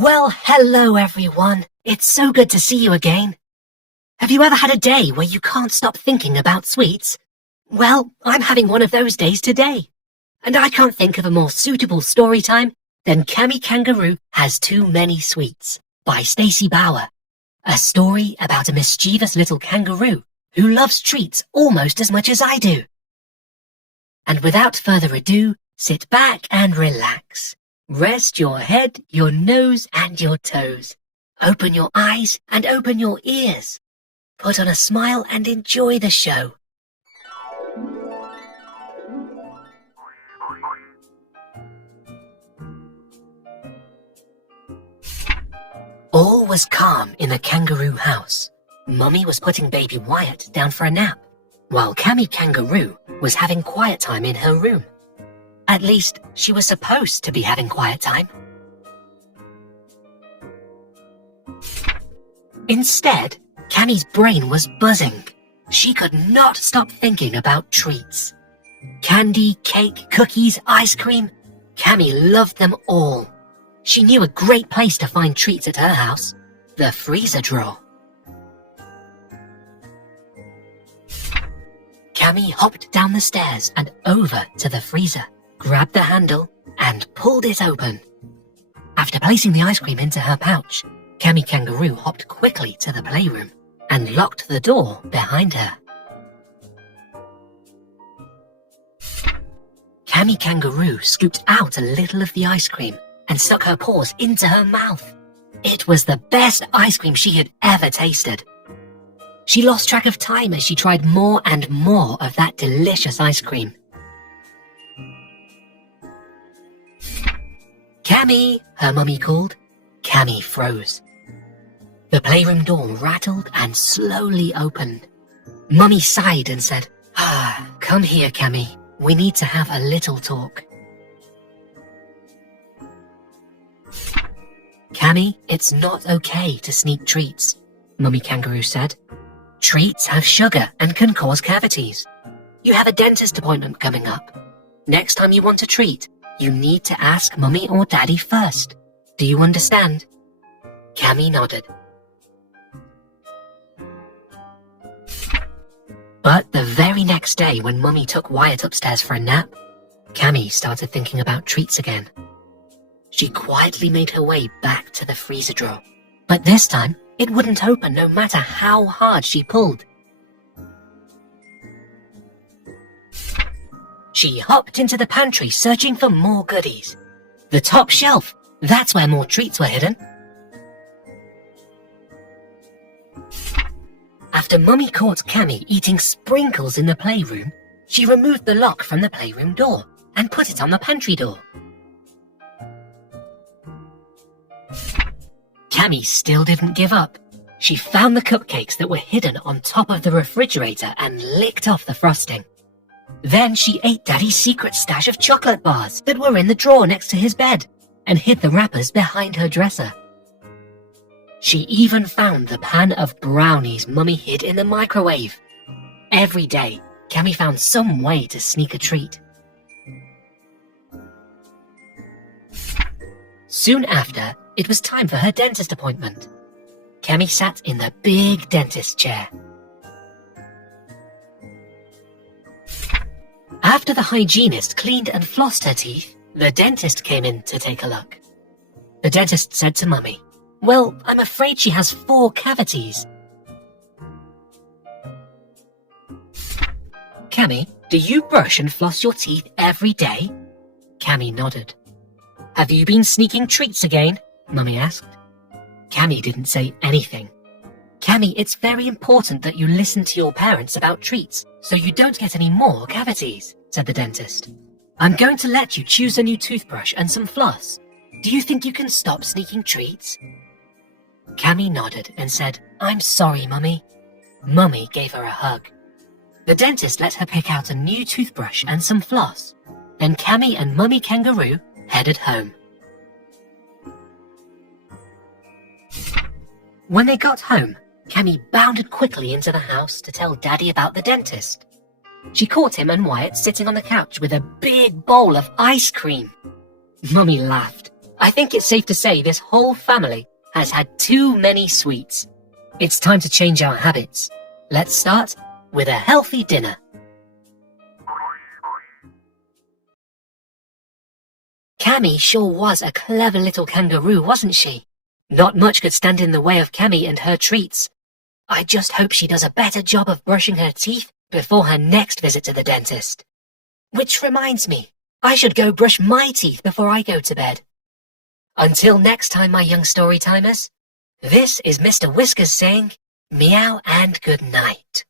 Well, hello everyone. It's so good to see you again. Have you ever had a day where you can't stop thinking about sweets? Well, I'm having one of those days today. And I can't think of a more suitable story time than Cami Kangaroo Has Too Many Sweets by Stacy Bauer. A story about a mischievous little kangaroo who loves treats almost as much as I do. And without further ado, sit back and relax. Rest your head, your nose and your toes. Open your eyes and open your ears. Put on a smile and enjoy the show. All was calm in the kangaroo house. Mummy was putting baby Wyatt down for a nap, while Cami Kangaroo was having quiet time in her room. At least, she was supposed to be having quiet time. Instead, Cami's brain was buzzing. She could not stop thinking about treats. Candy, cake, cookies, ice cream. Cami loved them all. She knew a great place to find treats at her house, the freezer drawer. Cami hopped down the stairs and over to the freezer, grabbed the handle and pulled it open. After placing the ice cream into her pouch, Cami Kangaroo hopped quickly to the playroom and locked the door behind her. Cami Kangaroo scooped out a little of the ice cream and stuck her paws into her mouth. It was the best ice cream she had ever tasted. She lost track of time as she tried more and more of that delicious ice cream. Cami, her mummy called. Cami froze. The playroom door rattled and slowly opened. Mummy sighed and said, "Come here, Cami. We need to have a little talk." "Cami, it's not okay to sneak treats," Mummy Kangaroo said. "Treats have sugar and can cause cavities. You have a dentist appointment coming up. Next time you want a treat, you need to ask Mummy or Daddy first. Do you understand?" Cami nodded. But the very next day when Mummy took Wyatt upstairs for a nap, Cami started thinking about treats again. She quietly made her way back to the freezer drawer, but this time it wouldn't open no matter how hard she pulled. She hopped into the pantry searching for more goodies. The top shelf, that's where more treats were hidden. After Mummy caught Cami eating sprinkles in the playroom, she removed the lock from the playroom door and put it on the pantry door. Cami still didn't give up. She found the cupcakes that were hidden on top of the refrigerator and licked off the frosting. Then she ate Daddy's secret stash of chocolate bars that were in the drawer next to his bed and hid the wrappers behind her dresser. She even found the pan of brownies Mummy hid in the microwave. Every day, Cami found some way to sneak a treat. Soon after, it was time for her dentist appointment. Cami sat in the big dentist chair. After the hygienist cleaned and flossed her teeth, the dentist came in to take a look. The dentist said to Mummy, "Well, I'm afraid she has 4 cavities." "Cami, do you brush and floss your teeth every day?" Cami nodded. "Have you been sneaking treats again?" Mummy asked. Cami didn't say anything. "Cami, it's very important that you listen to your parents about treats so you don't get any more cavities," said the dentist. "I'm going to let you choose a new toothbrush and some floss. Do you think you can stop sneaking treats?" Cami nodded and said, "I'm sorry, Mummy." Mummy gave her a hug. The dentist let her pick out a new toothbrush and some floss. Then Cami and Mummy Kangaroo headed home. When they got home, Cami bounded quickly into the house to tell Daddy about the dentist. She caught him and Wyatt sitting on the couch with a big bowl of ice cream. Mummy laughed. I think it's safe to say this whole family has had too many sweets. It's time to change our habits. Let's start with a healthy dinner. Cami sure was a clever little kangaroo, wasn't she? Not much could stand in the way of Cami and her treats. I just hope she does a better job of brushing her teeth before her next visit to the dentist. Which reminds me, I should go brush my teeth before I go to bed. Until next time, my young story timers, this is Mr. Whiskers saying meow and good night.